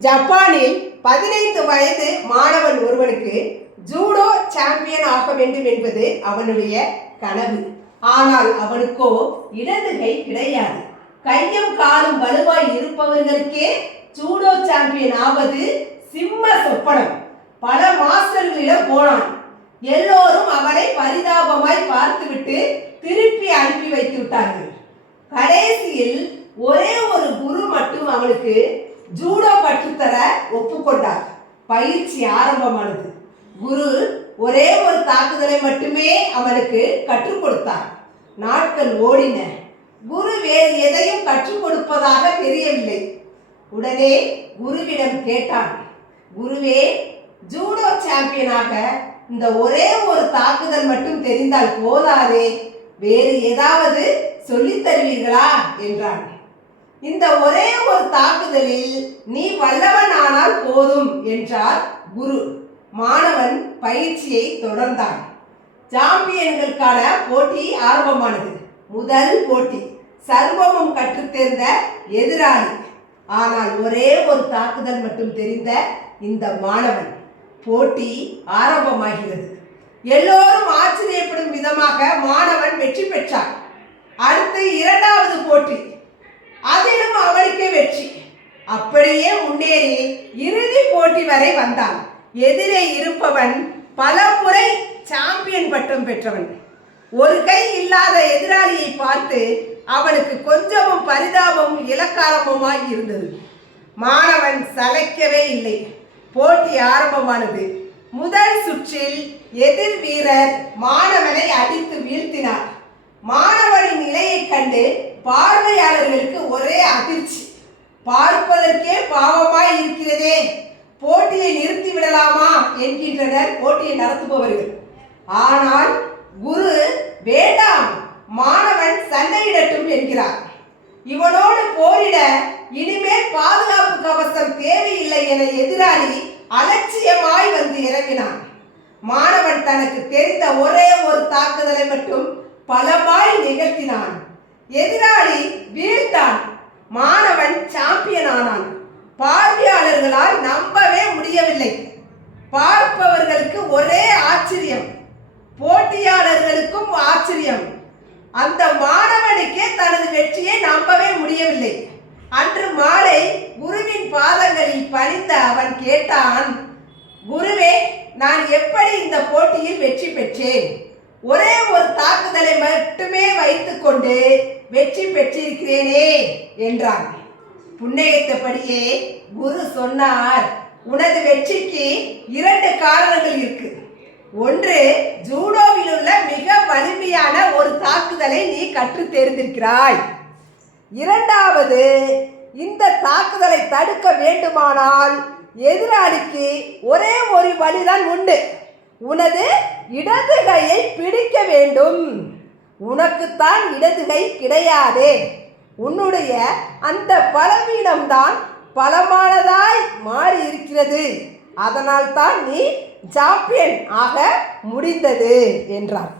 ஜப்பானில் 15 வயது மாணவன் ஒருவனுக்கு ஜூடோ சாம்பியன் ஆக வேண்டும் என்பது அவனுடைய கனவு. ஆனால் அவனுக்கோ இடது கை கிடையாது. கையும் காலும் வலுவாய் இருப்பவர்களுக்கே ஜூடோ சாம்பியன் ஆவது சிம்ம சொப்பனம். பல மாஸ்டர்களிடம் போனான். எல்லோரும் அவனை பரிதாபமாய் பார்த்துவிட்டு திருப்பி அனுப்பி வைத்து விட்டார்கள். கடைசியில் ஒரே ஒரு குரு மட்டும் அவனுக்கு ஜூடோ கற்றுத்தர ஒப்புக்கொண்டார். பயிற்சி ஆரம்பமானது. குரு ஒரே ஒரு தாக்குதலை மட்டுமே அவனுக்கு கற்றுக் கொடுத்தார். நாட்கள் ஓடின. குரு வேறு எதையும் கற்றுக் கொடுப்பதாக தெரியவில்லை. உடனே குருவிடம் கேட்டான், குருவே, ஜூடோ சாம்பியனாக இந்த ஒரே ஒரு தாக்குதல் மட்டும் தெரிந்தால் போதாதே, வேறு ஏதாவது சொல்லித் தருவீர்களா என்றான். இந்த ஒரே ஒரு தாக்குதலில் நீ வல்லவன் ஆனால் போதும் என்றார் குரு. மாணவன் பயிற்சியை தொடர்ந்தான். சாம்பியன்களுக்கான போட்டி ஆரம்பமானது. முதல் போட்டி சர்வமும் கற்றுத்தேர்ந்த எதிராளி. ஆனால் ஒரே ஒரு தாக்குதல் மட்டும் தெரிந்த இந்த மாணவன். போட்டி ஆரம்பமாகிறது. எல்லோரும் ஆச்சரியப்படும் விதமாக மாணவன் வெற்றி பெற்றான். அடுத்து இரண்டாவது போட்டி, அதிலும் அவனுக்கே வெற்றி. அப்படியே முன்னேறி இறுதி போட்டி வரை வந்தான். எதிரே இருப்பவன் பல முறை சாம்பியன் பட்டம் பெற்றவன். ஒரு கை இல்லாத எதிராளியை பார்த்து அவனுக்கு கொஞ்சமும் பரிதாபமும் இலக்காரமுமாய் இருந்தது. மாணவன் சளைக்கவே இல்லை. போட்டி ஆரம்பமானது. முதல் சுற்றில் எதிர் வீரர் மாணவனை அடித்து வீழ்த்தினார். மாணவனின் நிலையை கண்டு பார்வையாளர்களுக்கு ஒரே அதிர்ச்சி. பார்ப்பதற்கே பாவமாய் இருக்கிறதே, போட்டியை நிறுத்தி விடலாமா என்கின்றனர் போட்டியை நடத்துபவர்கள். ஆனால் குரு வேண்டாம், மாணவன் சண்டையிடட்டும் என்கிறார். இவனோடு போரிட இனிமேல் பாதுகாப்பு கவசம் தேவையில்லை என எதிராளி அலட்சியமாய் வந்து இறங்கினான். மாணவன் தனக்கு தெரிந்த ஒரே ஒரு தாக்குதலை மட்டும் பலமாய் நிகழ்த்தினான். எதிராளி வீழ்ந்தான். மாணவன் சாம்பியன் ஆனான். பார்வையாளர்களால் நம்பவே முடியவில்லை. பார்ப்பவர்களுக்கு ஒரே ஆச்சரியம், போட்டியாளர்களுக்கும் ஆச்சரியம். அந்த மாணவனுக்கே தனது வெற்றியை நம்பவே முடியவில்லை. அன்று மாலை குருவின் பாதங்களில் பணிந்த அவன் கேட்டான், குருவே, நான் எப்படி இந்த போட்டியில் வெற்றி பெற்றேன்? ஒரே ஒரு தாக்குதலை மட்டுமே வைத்துக்கொண்டு வெற்றி பெற்றிருக்கிறேனே என்றான். புன்னகைத்தபடியே குரு சொன்னார், உனது வெற்றிக்கு 2 காரணங்கள் இருக்கு. ஒன்று, ஜூடோவில் உள்ள மிக வலிமையான ஒரு தாக்குதலை நீ கற்று தேர்ந்திருக்கிறாய். இரண்டாவது, இந்த தாக்குதலை தடுக்க வேண்டுமானால் எதிராளிக்கு ஒரே ஒரு வழிதான் உண்டு. உனது இடது கையை பிடிக்க வேண்டும். உனக்குத்தான் இடது கை கிடையாதே. உன்னுடைய அந்த பலவீனம்தான் பலமானதாய் மாறி இருக்கிறது. அதனால் தான் நீ சாம்பியன் ஆக முடிந்தது என்றார்.